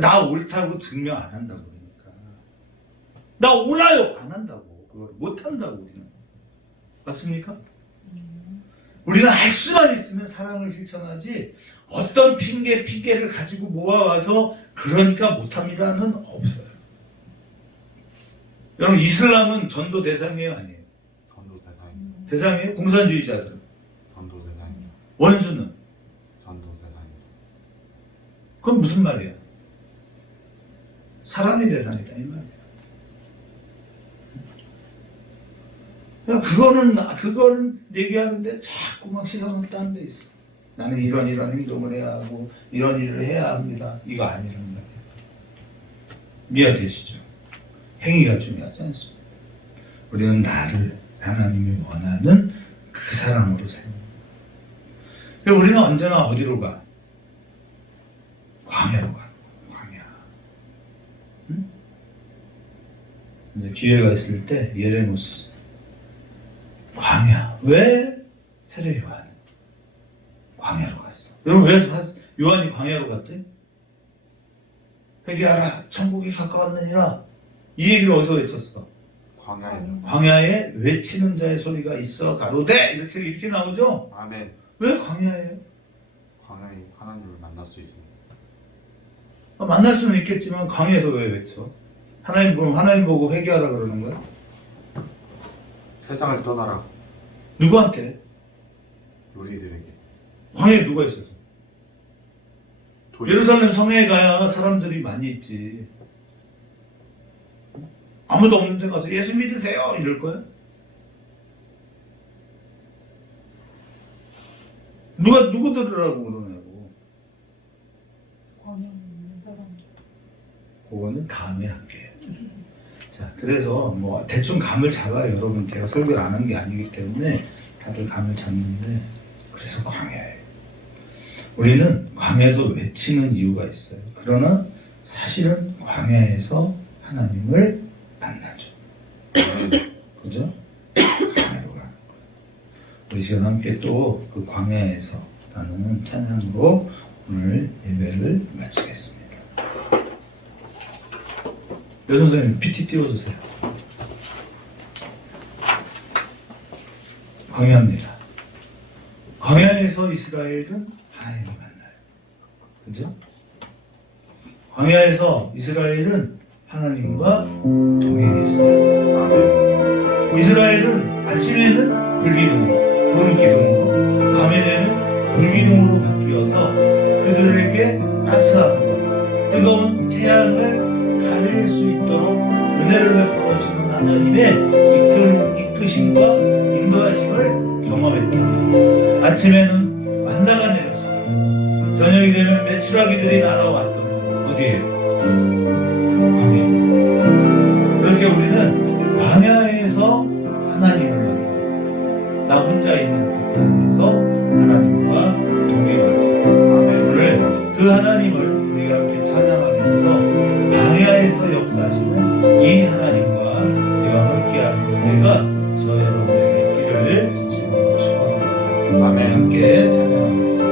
나 옳다고 증명 안 한다고 그러니까. 나 옳아요 안 한다고. 그걸 못 한다고 우리는. 맞습니까? 우리는 할 수만 있으면 사랑을 실천하지 어떤 핑계를 가지고 모아와서 그러니까 못합니다는 없어요. 여러분 이슬람은 전도 대상이에요 아니에요? 전도 세상입니다. 대상이에요? 공산주의자들은. 전도 세상입니다. 원수는. 전도 세상입니다. 그건 무슨 말이야? 사람의 대상이다 이 말이야. 그거는 얘기하는데 자꾸 막 시선은 딴 데 있어. 나는 이런 행동을 해야 하고 이런 일을 해야 합니다. 이거 아니란 말이야. 이해되시죠? 행위가 중요하지 않습니다. 우리는 나를 하나님이 원하는 그 사람으로 세웁니다. 우리는 언제나 어디로 가? 광야로 가. 광야. 응? 이제 기회가 있을 때 예레모스 광야. 왜 세례 요한 광야로 갔어? 여러분 왜 요한이 광야로 갔지? 회개하라 천국이 가까웠느니라. 이 얘기를 어디서 외쳤어? 광야에. 광야에 외치는 자의 소리가 있어 가로되 이렇게 나오죠? 아멘. 왜 광야예요? 광야에 하나님을 만날 수 있습니다. 만날 수는 있겠지만 광야에서 왜 외쳐? 하나님 보고 회개하라 그러는 거야? 세상을 떠나라. 누구한테? 우리들에게. 광야에 누가 있었어? 예루살렘 성회에 가야 사람들이 많이 있지. 아무도 없는 데 가서 예수 믿으세요 이럴 거야? 누구 들으라고 그러냐고. 그거는 다음에 할게요. 자, 그래서 뭐 대충 감을 잡아요. 여러분 제가 설교를 안 한 게 아니기 때문에 다들 감을 잡는데 그래서 광야예요. 우리는 광야에서 외치는 이유가 있어요. 그러나 사실은 광야에서 하나님을 만나죠. 그죠? 광야로 가는 거예요. 우리 시간 함께 또 그 광야에서 라는 찬양으로 오늘 예배를 마치겠습니다. 여선생님 PT 띄워주세요. 광야입니다. 광야에서 이스라엘은 하나님을 만나요. 그죠? 광야에서 이스라엘은 하나님과 동행했어요. 아멘. 이스라엘은 아침에는 불기둥으로, 구름기둥으로, 밤에 되면 불기둥으로 바뀌어서 그들에게 따스함과 뜨거운 태양을 가릴 수 있도록 은혜를 베풀어주시는 하나님의 이끄심과 인도하심을 경험했답니다. 아침에는 만나가 내렸습니다. 저녁이 되면 메추라기들이 날아왔던 어디에요? 광야. 그렇게 우리는 광야에서 하나님을 만나 나 혼자 있는 그 땅에서 하나님과 동행하죠. 오늘 그 하나님을 우리가 함께 찬양하면서 광야에서 역사하시는 이 하나님과 내가 함께하는 은혜가 저 여러분에게 있기를 진심으로 축원합니다. 아멘. 함께 찬양하겠습니다.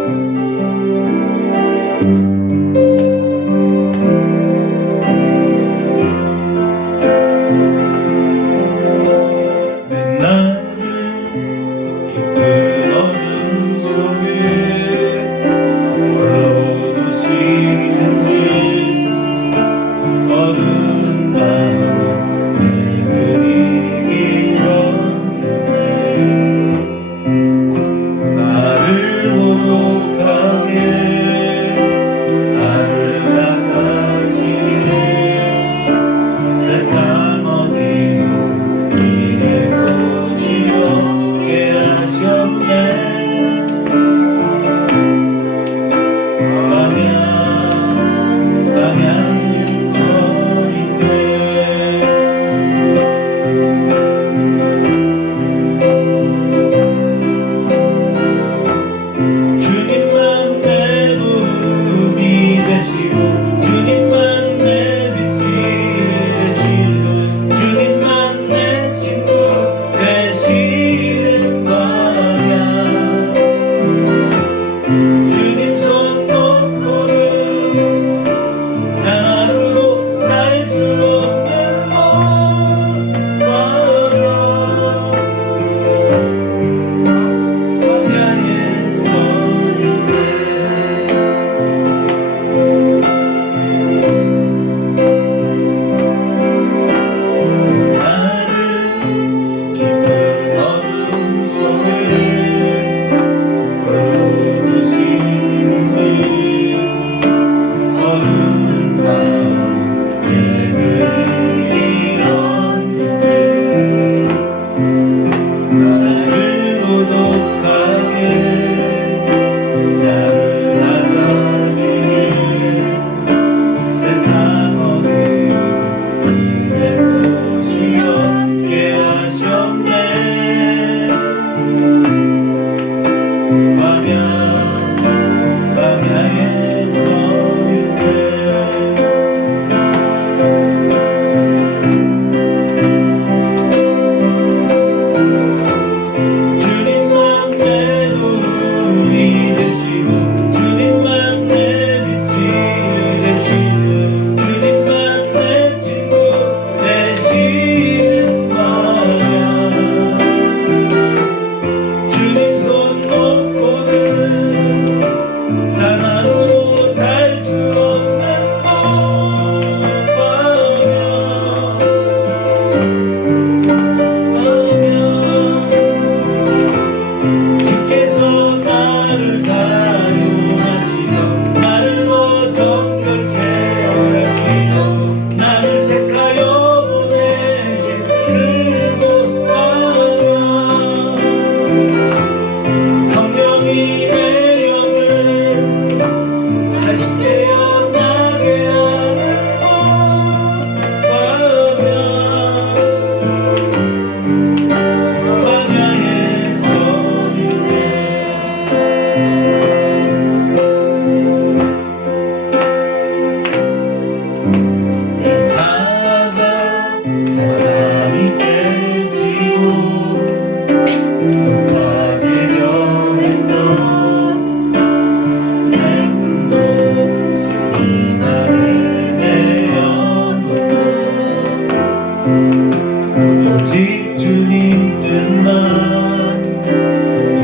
오직 주님 뜻만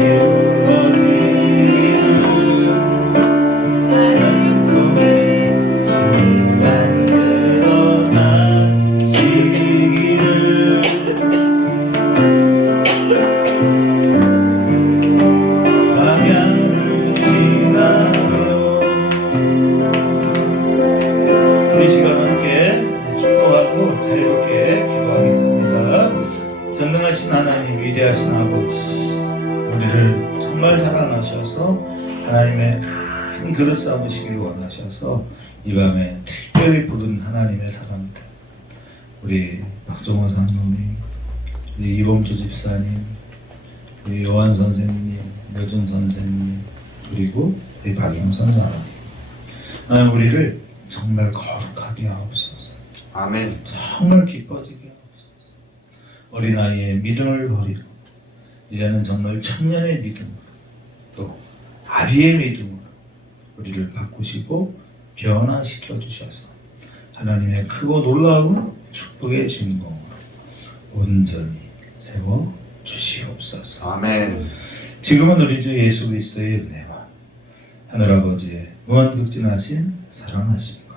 이루어지기를 나를 통해 주님 만들어 가시기를 광야를 지나며 이 시간 함께 축도하고 자유롭게 기도하겠습니다. 전능하신 하나님, 위대하신 아버지, 우리를 정말 사랑하셔서 하나님의 큰 그릇 삼으시길 원하셔서 이 밤에 특별히 부른 하나님의 사람들, 우리 박종호 장로님, 우리 이범주 집사님, 우리 요한 선생님, 여준 선생님, 그리고 우리 박영선 사람, 하나님 우리를 정말 거룩하게 하옵소서. 아멘. 정말 기뻐지게 하옵소서. 어린아이의 믿음을 버리고 이제는 정말 청년의 믿음으로 또 아비의 믿음으로 우리를 바꾸시고 변화시켜 주셔서 하나님의 크고 놀라운 축복의 주인공으로 온전히 세워 주시옵소서. 아멘. 지금은 우리 주 예수 그리스도의 은혜와 하늘아버지의 무한극진하신 사랑하심과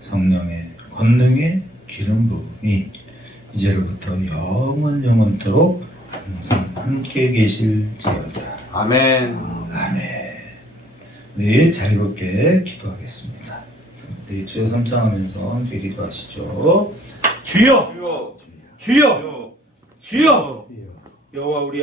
성령의 권능의 기름 부음이 이제로부터 영원토록 항상 함께 계실지어다. 아멘. 아멘. 우리 자유롭게 기도하겠습니다. 우리 주여 삼창하면서 함께 기도하시죠. 주여, 주여. 주여, 주여. 여호와 우리